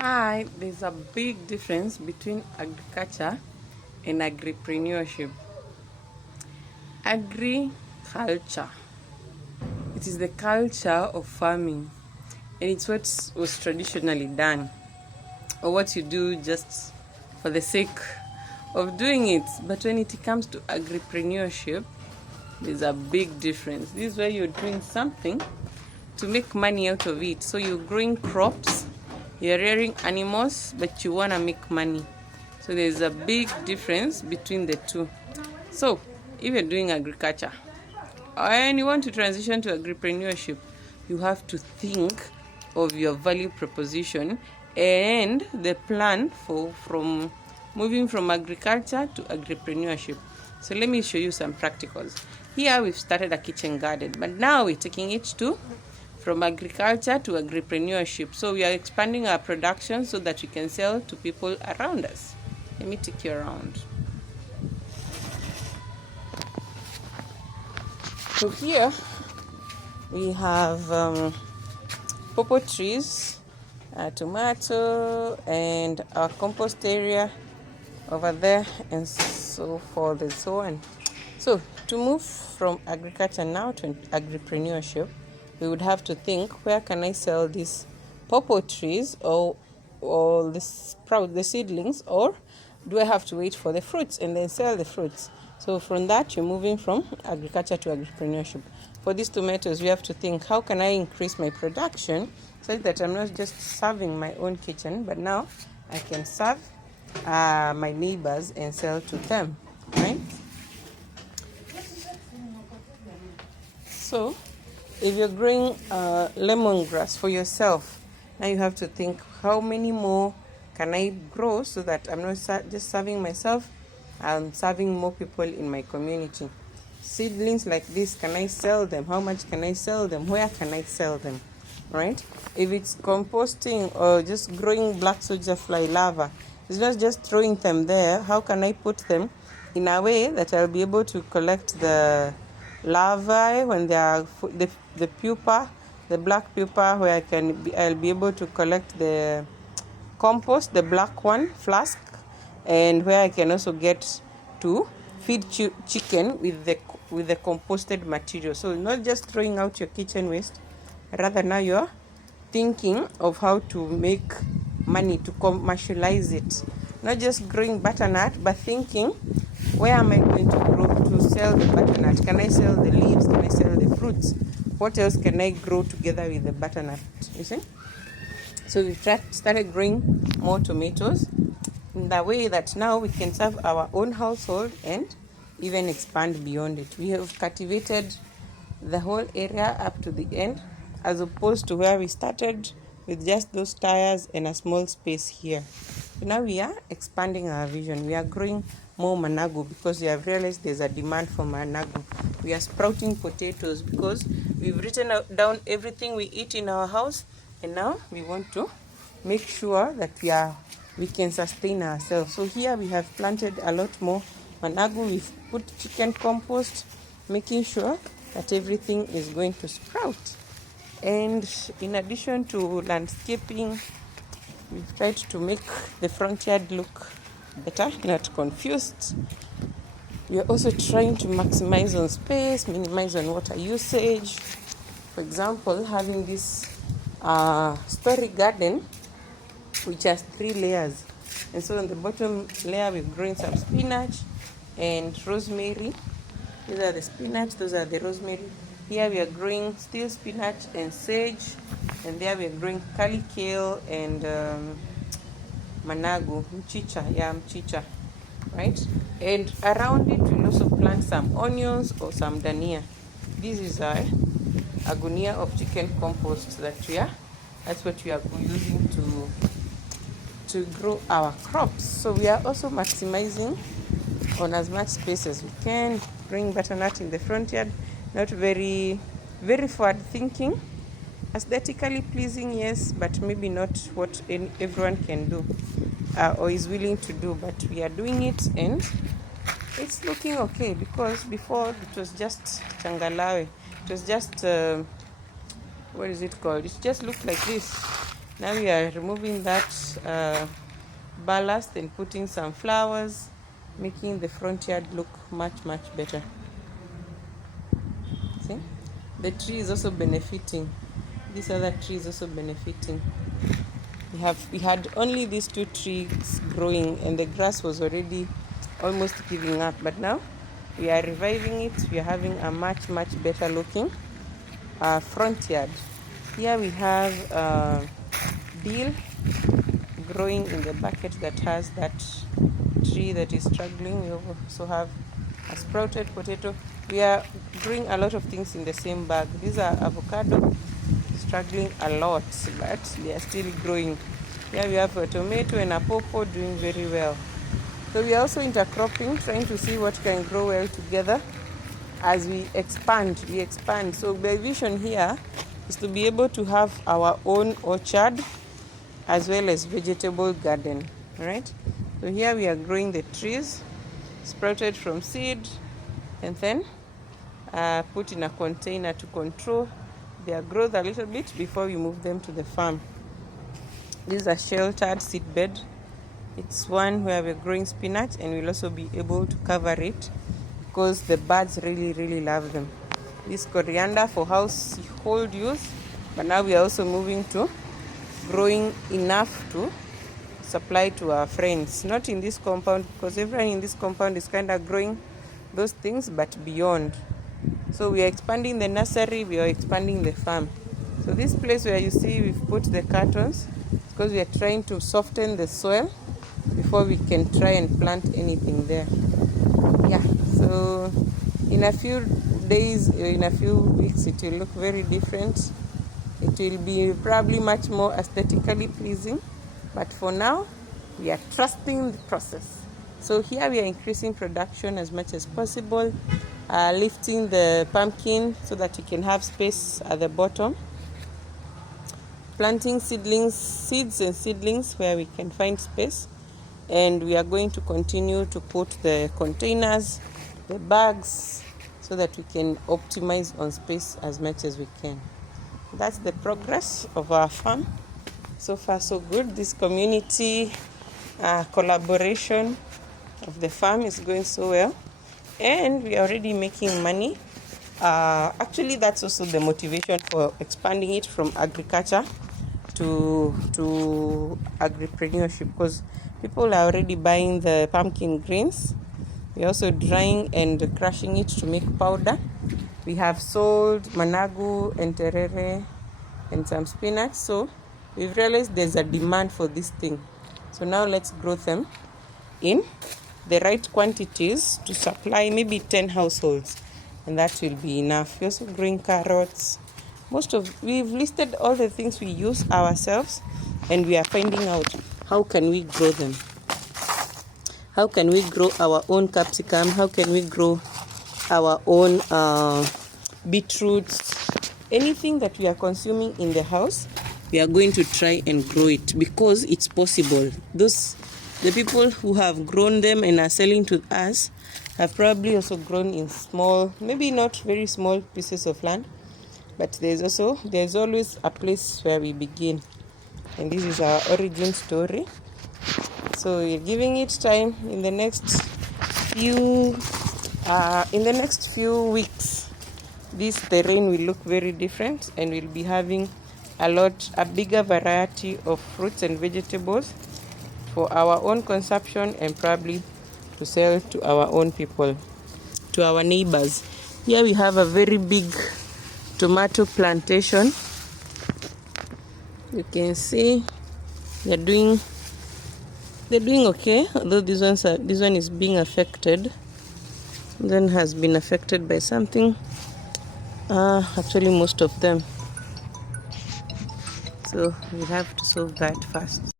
Hi, there's a big difference between agriculture and agripreneurship. Agriculture, it is the culture of farming, and it's what was traditionally done, or what you do just for the sake of doing it. But when it comes to agripreneurship, there's a big difference. This is where you're doing something to make money out of it. So you're growing crops, you're rearing animals, but you want to make money. So there's a big difference between the two. So if you're doing agriculture and you want to transition to agripreneurship, you have to think of your value proposition and the plan from moving from agriculture to agripreneurship. So let me show you some practicals. Here we've started a kitchen garden, but now we're taking it from agriculture to agripreneurship. So we are expanding our production so that we can sell to people around us. Let me take you around. So here we have pawpaw trees, tomato, and our compost area over there, and so forth and so on. So to move from agriculture now to agripreneurship, we would have to think, where can I sell these pawpaw trees or the seedlings, or do I have to wait for the fruits and then sell the fruits? So from that, you're moving from agriculture to agripreneurship. For these tomatoes, we have to think, how can I increase my production so that I'm not just serving my own kitchen, but now I can serve my neighbors and sell to them, right? So if you're growing lemongrass for yourself, now you have to think, how many more can I grow so that I'm not just serving myself, I'm serving more people in my community. Seedlings like this, can I sell them? How much can I sell them? Where can I sell them? Right? If it's composting or just growing black soldier fly larvae, it's not just throwing them there. How can I put them in a way that I'll be able to collect the larvae when they are the pupa, the black pupa, where I'll be able to collect the compost, the black one, flask, and where I can also get to feed chicken with the composted material. So not just throwing out your kitchen waste, rather now you're thinking of how to make money, to commercialize it. Not just growing butternut, but thinking, where am I going to grow to sell the butternut? Can I sell the leaves? Can I sell the fruits? What else can I grow together with the butternut? You see? So we started growing more tomatoes in the way that now we can serve our own household and even expand beyond it. We have cultivated the whole area up to the end, as opposed to where we started with just those tires and a small space here. So now we are expanding our vision. We are growing more managu because we have realized there's a demand for managu. We are sprouting potatoes because we've written down everything we eat in our house, and now we want to make sure that we can sustain ourselves. So here we have planted a lot more managu. We've put chicken compost, making sure that everything is going to sprout. And in addition to landscaping, we've tried to make the front yard look better, not confused. We are also trying to maximize on space, minimize on water usage. For example, having this story garden, which has 3 layers. And so on the bottom layer, we've grown some spinach and rosemary. These are the spinach, those are the rosemary. Here we are growing still spinach and sage. And there we are growing curly kale and managu, mchicha, right? And around it, we'll also plant some onions or some dania. This is a gunia of chicken compost that's what we are using to grow our crops. So we are also maximizing on as much space as we can, growing butternut in the front yard, not very, very forward thinking, aesthetically pleasing, yes, but maybe not what everyone can do or is willing to do, but we are doing it and it's looking okay, because before it was just changalawe, it was just what is it called, it just looked like this. Now we are removing that ballast and putting some flowers, making the front yard look much better. See, the tree is also benefiting. This other tree is also benefiting. We had only these 2 trees growing, and the grass was already almost giving up, but now we are reviving it. We are having a much better looking front yard. Here we have dill growing in the bucket that has that tree that is struggling. We also have a sprouted potato. We are growing a lot of things in the same bag. These are avocado, struggling a lot, but they are still growing. Here we have a tomato and a pawpaw doing very well. So we are also intercropping, trying to see what can grow well together as we expand. So the vision here is to be able to have our own orchard as well as vegetable garden. All right. So here we are growing the trees, sprouted from seed, and then put in a container to control their growth a little bit before we move them to the farm. This is a sheltered seed bed. It's one where we're growing spinach, and we'll also be able to cover it because the birds really love them. This coriander for household use, but now we are also moving to growing enough to supply to our friends. Not in this compound, because everyone in this compound is kind of growing those things, but beyond. So we are expanding the nursery, we are expanding the farm. So this place where you see we've put the cartons, because we are trying to soften the soil before we can try and plant anything there. Yeah, so in a few days, in a few weeks, it will look very different. It will be probably much more aesthetically pleasing, but for now we are trusting the process. So here we are increasing production as much as possible, lifting the pumpkin so that you can have space at the bottom, planting seeds and seedlings where we can find space, and we are going to continue to put the containers, the bags, so that we can optimize on space as much as we can. That's the progress of our farm. So far so good. This community collaboration of the farm is going so well, and we are already making money. Actually, that's also the motivation for expanding it from agriculture to AgriPRENEURSHIP, because people are already buying the pumpkin greens. We're also drying and crushing it to make powder. We have sold managu and terere and some spinach. So we've realized there's a demand for this thing. So now let's grow them in the right quantities to supply maybe 10 households, and that will be enough. We're also growing carrots. We've listed all the things we use ourselves, and we are finding out how can we grow them. How can we grow our own capsicum? How can we grow our own beetroots? Anything that we are consuming in the house, we are going to try and grow it because it's possible. The people who have grown them and are selling to us have probably also grown in small, maybe not very small pieces of land, but there's always a place where we begin, and this is our origin story. So we're giving it time. In the next few weeks, this terrain will look very different, and we'll be having a bigger variety of fruits and vegetables for our own consumption, and probably to sell to our own people, to our neighbors. Here we have a very big tomato plantation. You can see they're doing okay, although this one is being affected. Then has been affected by something. Actually most of them. So we have to solve that first.